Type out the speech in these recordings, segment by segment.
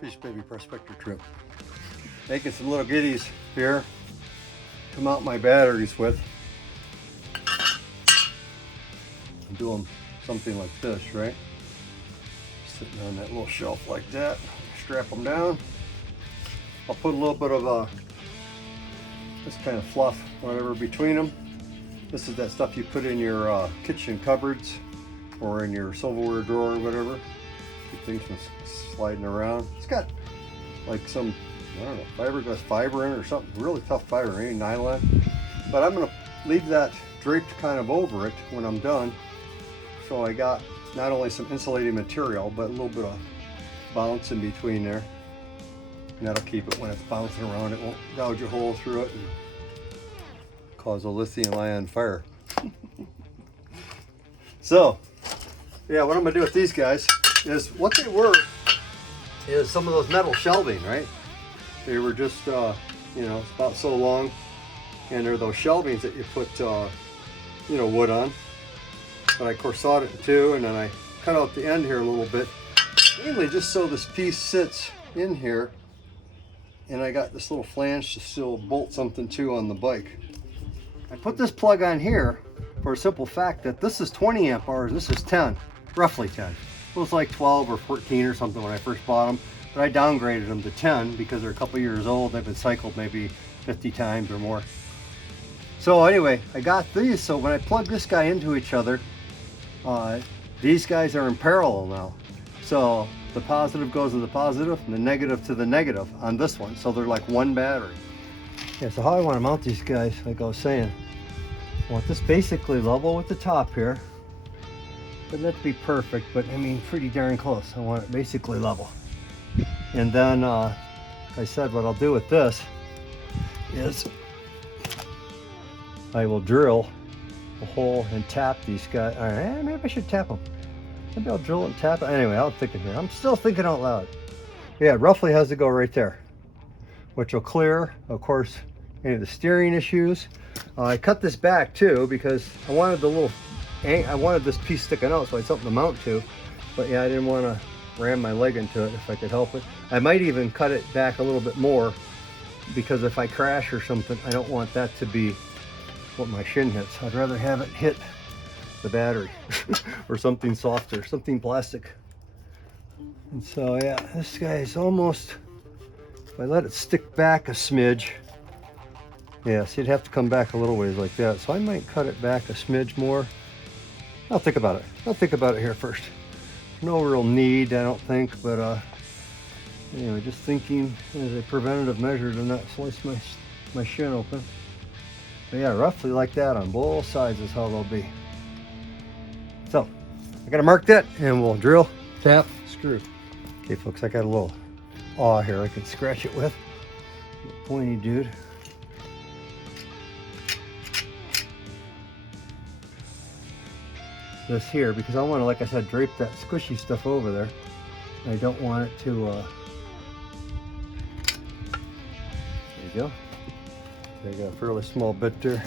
Fish baby Prospector Tripp. Making some little giddies here to mount my batteries with. Do them something like this, right? Sitting on that little shelf like that. Strap them down. I'll put a little bit of this kind of fluff, whatever, between them. This is that stuff you put in your kitchen cupboards or in your silverware drawer or whatever. Keep things from sliding around. It's got like some, I don't know, fiberglass fiber in it or something, really tough fiber, ain't nylon. But I'm gonna leave that draped kind of over it when I'm done. So I got not only some insulating material, but a little bit of bounce in between there. And that'll keep it when it's bouncing around. It won't gouge a hole through it and cause a lithium-ion fire. So, yeah, what I'm gonna do with these guys is what they were is some of those metal shelving, right? They were just, you know, it's about so long, and they're those shelvings that you put, you know, wood on. But I of course sawed it in two, and then I cut out the end here a little bit, mainly just so this piece sits in here. And I got this little flange to still bolt something to on the bike. I put this plug on here for a simple fact that this is 20 amp hours, this is 10, roughly 10. It was like 12 or 14 or something when I first bought them, but I downgraded them to 10 because they're a couple years old. They've been cycled maybe 50 times or more. So anyway, I got these, so when I plug this guy into each other, these guys are in parallel now. So the positive goes to the positive and the negative to the negative on this one. So they're like one battery. Yeah, so how I want to mount these guys, like I was saying, I want this basically level with the top here. But not to be perfect, but I mean pretty darn close. I want it basically level. And then, like I said, what I'll do with this is I will drill a hole and tap these guys. All right, maybe I should tap them. Maybe I'll drill it and tap it. Anyway, I'm thinking here. I'm still thinking out loud. Yeah, it roughly has to go right there, which will clear, of course, any of the steering issues. I cut this back too because I wanted this piece sticking out, so I had something to mount to. But yeah, I didn't want to ram my leg into it if I could help it. I might even cut it back a little bit more because if I crash or something, I don't want that to be what my shin hits. I'd rather have it hit the battery or something softer, something plastic. And so yeah, this guy is almost, if I let it stick back a smidge, yes, you'd have to come back a little ways like that. So I might cut it back a smidge more. I'll think about it. I'll think about it here first. No real need, I don't think, but anyway, just thinking as a preventative measure to not slice my shin open. But yeah, roughly like that on both sides is how they'll be. So I gotta mark that and we'll drill, tap, screw. Okay folks, I got a little awl here I can scratch it with. Pointy dude. This here, because I want to, like I said, drape that squishy stuff over there. I don't want it to, there you go. I got a fairly small bit there.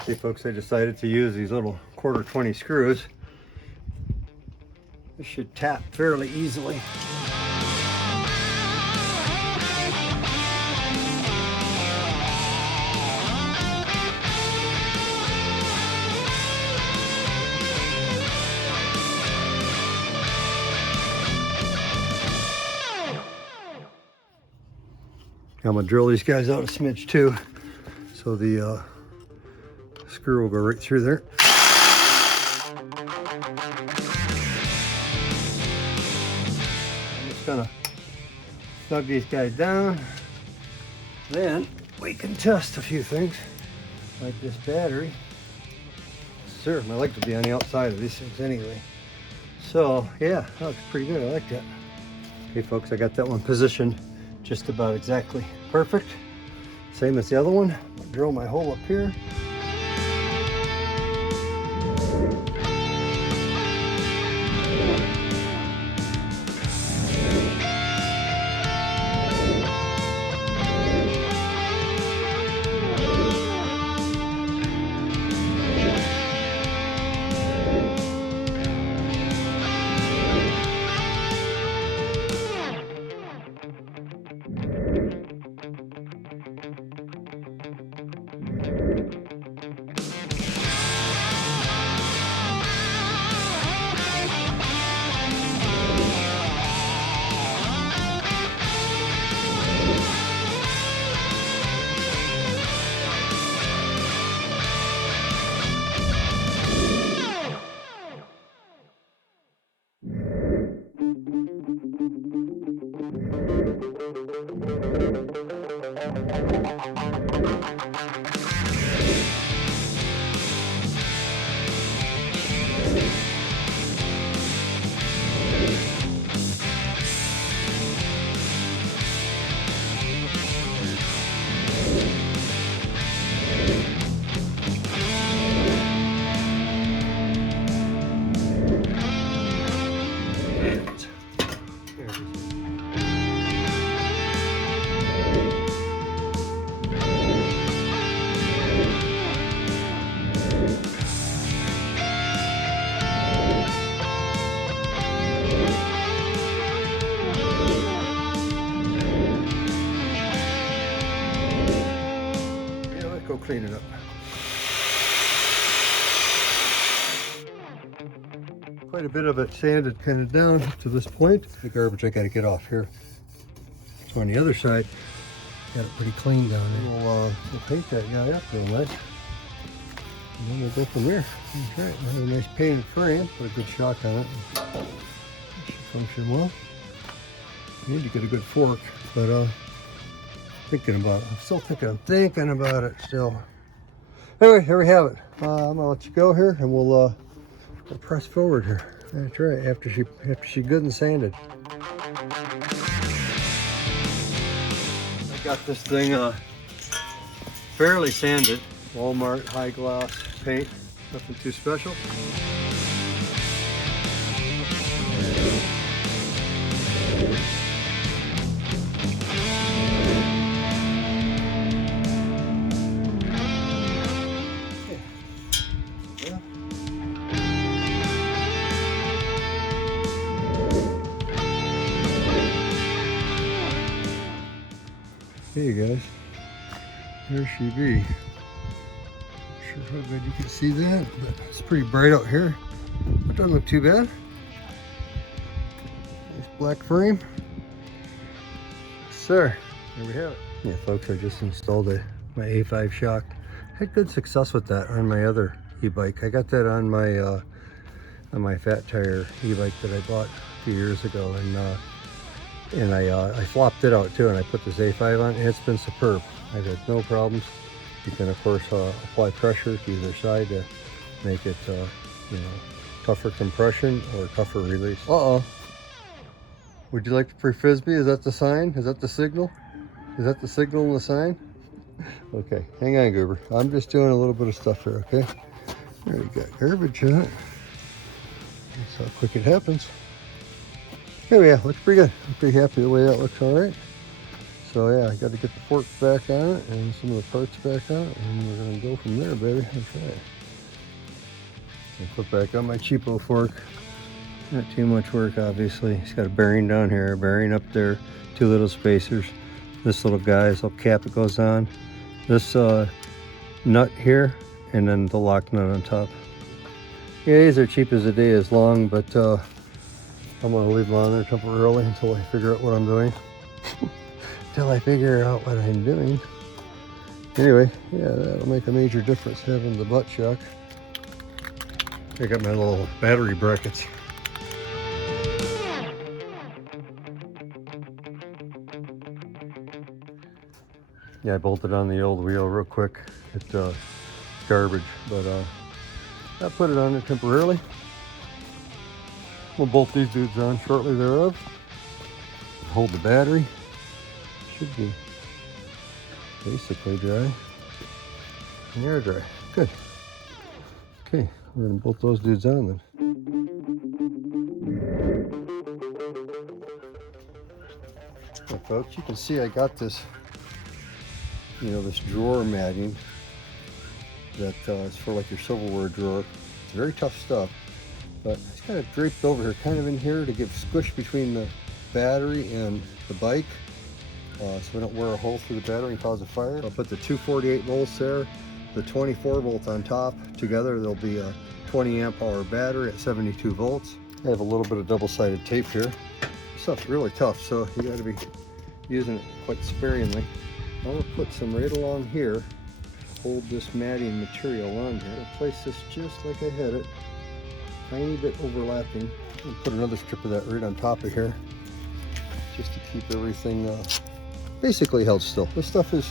Okay folks, I decided to use these little 1/4 screws. This should tap fairly easily. I'm gonna drill these guys out a smidge too, so the screw will go right through there. I'm just gonna snug these guys down. Then we can test a few things, like this battery. Sure, my legs will be on the outside of these things anyway. So yeah, that looks pretty good. I like that. Okay folks, I got that one positioned just about exactly perfect. Same as the other one. I'll drill my hole up here. go clean it up. Quite a bit of it sanded kind of down to this point. The garbage I got to get off here. So on the other side, got it pretty clean down there. We'll paint that guy up real nice. And then we'll go from there. That's right. Have a nice painted frame. Put a good shock on it. It should function well. You need to get a good fork, but thinking about it. I'm still thinking about it still. Anyway, here we have it. I'm gonna let you go here, and we'll press forward here. That's right. After she good and sanded. I got this thing fairly sanded. Walmart high gloss paint. Nothing too special. Hey guys, there she be. Not sure how good you can see that, but it's pretty bright out here. It doesn't look too bad. Nice black frame. Sir, there we have it. Yeah, folks, I just installed my A5 shock. Had good success with that on my other e-bike. I got that on my fat tire e-bike that I bought a few years ago, and I flopped it out too, and I put this A5 on, and it's been superb. I've had no problems. You can of course apply pressure to either side to make it tougher compression or tougher release. Would you like to play frisbee? Is that the sign? Is that the signal? Is that the signal and the sign? Okay, hang on, Goober. I'm just doing a little bit of stuff here, okay? There we got garbage in it. That's how quick it happens. Oh yeah, looks pretty good. I'm pretty happy the way that looks. All right. So yeah, I got to get the fork back on it and some of the parts back on it, and we're gonna go from there, baby. That's right. I put back on my cheapo fork. Not too much work, obviously. It's got a bearing down here, a bearing up there, two little spacers. This little guy, this little cap that goes on. This nut here, and then the lock nut on top. Yeah, these are cheap as the day is long, but I'm gonna leave them on there temporarily until I figure out what I'm doing. Until I figure out what I'm doing. Anyway, yeah, that'll make a major difference having the butt shock. I got my little battery brackets. Yeah, I bolted on the old wheel real quick. It's garbage, but I put it on there temporarily. We'll bolt these dudes on shortly thereof. Hold the battery. Should be basically dry. And air dry. Good. Okay, we're gonna bolt those dudes on then. Well, folks, you can see I got this, this drawer matting that is for like your silverware drawer. It's very tough stuff, but it's kind of draped over here, kind of in here to give squish between the battery and the bike, so we don't wear a hole through the battery and cause a fire. So I'll put the 248 volts there, the 24 volts on top. Together there'll be a 20 amp hour battery at 72 volts. I have a little bit of double-sided tape here. This stuff's really tough, so you got to be using it quite sparingly. I'm going to put some right along here, hold this matting material on here. I'll place this just like I had it, tiny bit overlapping, and put another strip of that right on top of here, just to keep everything basically held still. This stuff is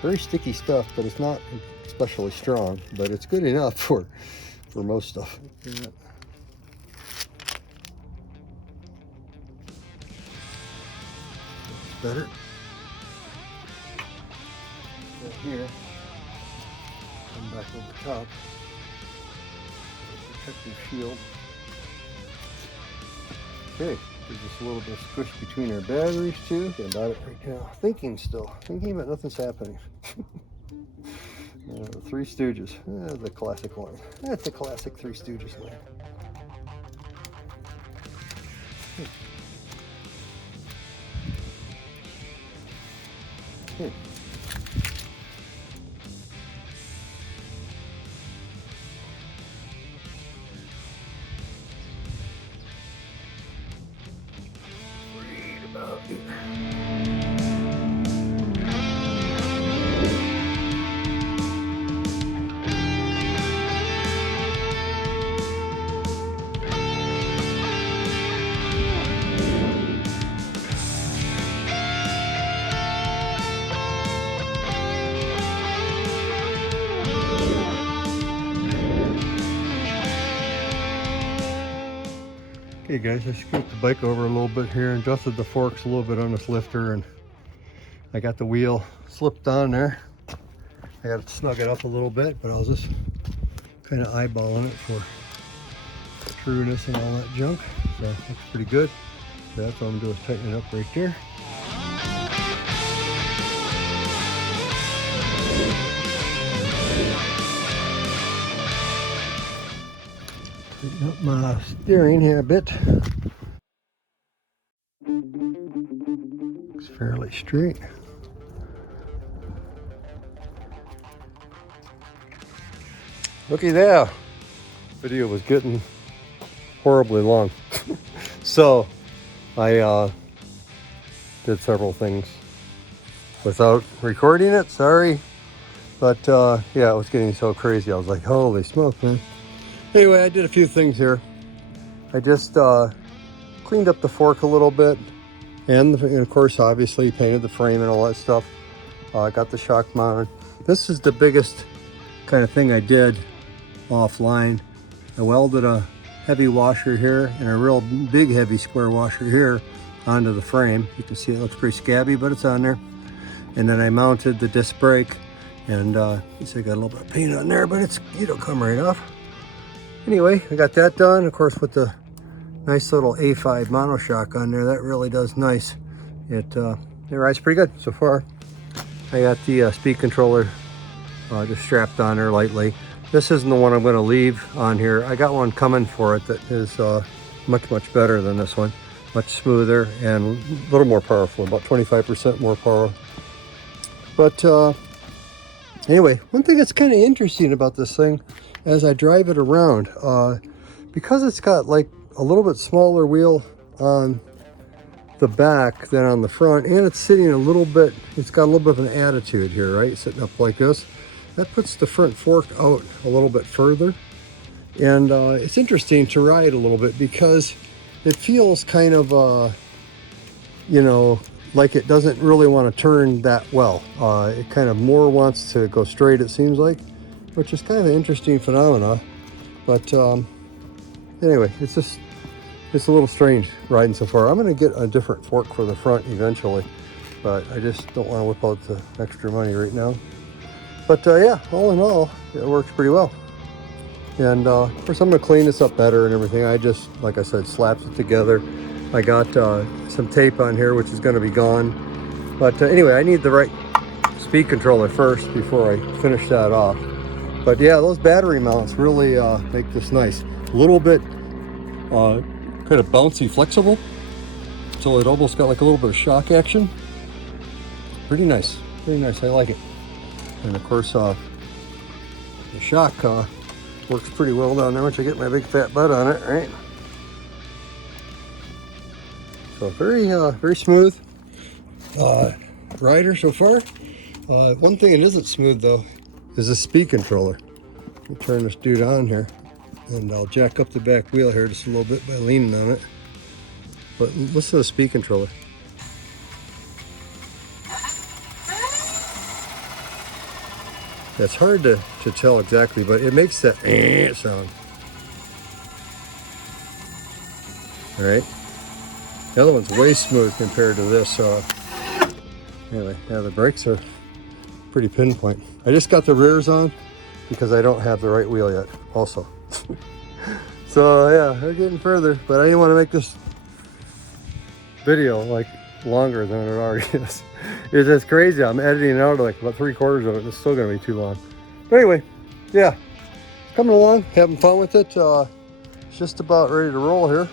very sticky stuff, but it's not especially strong, but it's good enough for most stuff. Better. Right here, come back over top, protective shield. Okay, there's just a little bit of squish between our batteries too. Thinking about it right now. Thinking but nothing's happening. The Three Stooges, the classic line. That's the classic Three Stooges line. Okay guys, I scooped the bike over a little bit here and adjusted the forks a little bit on this lifter, and I got the wheel slipped on there. I got to snug it up a little bit, but I was just kind of eyeballing it for trueness and all that junk. So it looks pretty good. So that's what I'm doing, tighten it up right there. Tighten up my steering here a bit. Looks fairly straight. Looky there. Video was getting horribly long. So I did several things without recording it, sorry. But yeah, it was getting so crazy. I was like, holy smoke, man. Anyway, I did a few things here. I just cleaned up the fork a little bit. And of course, obviously, painted the frame and all that stuff. I got the shock mounted. This is the biggest kind of thing I did offline. I welded a heavy washer here and a real big heavy square washer here onto the frame. You can see it looks pretty scabby, but it's on there. And then I mounted the disc brake, and you see I got a little bit of paint on there, but it'll come right off. Anyway, I got that done. Of course, with the nice little A5 monoshock on there, that really does nice. It rides pretty good so far. I got the speed controller just strapped on there lightly. This isn't the one I'm going to leave on here. I got one coming for it that is much better than this one. Much smoother and a little more powerful, about 25% more power. But anyway, one thing that's kind of interesting about this thing as I drive it around, because it's got like a little bit smaller wheel on the back than on the front, and it's sitting a little bit, it's got a little bit of an attitude here, right? Sitting up like this. That puts the front fork out a little bit further. And it's interesting to ride a little bit because it feels kind of, you know, like it doesn't really want to turn that well. It kind of more wants to go straight, it seems like, which is kind of an interesting phenomena. But anyway, it's a little strange riding so far. I'm going to get a different fork for the front eventually, but I just don't want to whip out the extra money right now. But yeah, all in all, it works pretty well. And of course, I'm going to clean this up better and everything. I just, like I said, slapped it together. I got some tape on here, which is going to be gone. But anyway, I need the right speed controller first before I finish that off. But yeah, those battery mounts really make this nice. A little bit kind of bouncy, flexible. So it almost got like a little bit of shock action. Pretty nice, I like it. And of course, the shock works pretty well down there once I get my big fat butt on it, right? So very smooth rider so far. One thing that isn't smooth though is the speed controller. Let me turn this dude on here, and I'll jack up the back wheel here just a little bit by leaning on it. But listen to the speed controller. It's hard to tell exactly, but it makes that sound. All right. The other one's way smooth compared to this. Anyway, yeah, the brakes are pretty pinpoint. I just got the rears on because I don't have the right wheel yet also. So yeah, we're getting further, but I didn't want to make this video like longer than it already is. It's just crazy. I'm editing it out like about 3/4 of it, and it's still gonna be too long. But anyway, yeah, coming along, having fun with it. It's just about ready to roll here.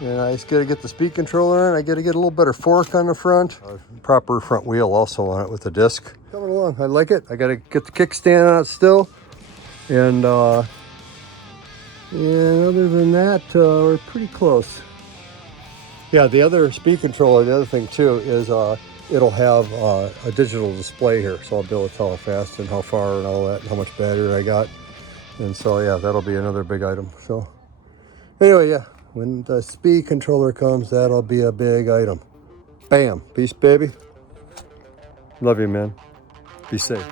And I just gotta get the speed controller in. I gotta get a little better fork on the front. Proper front wheel also on it with the disc. Coming along, I like it. I gotta get the kickstand on it still. And other than that, we're pretty close. Yeah, the other speed controller, the other thing too, is it'll have a digital display here. So I'll be able to tell how fast and how far and all that, and how much battery I got. And so yeah, that'll be another big item. So anyway, yeah, when the speed controller comes, that'll be a big item. Bam, peace baby. Love you, man. Be safe.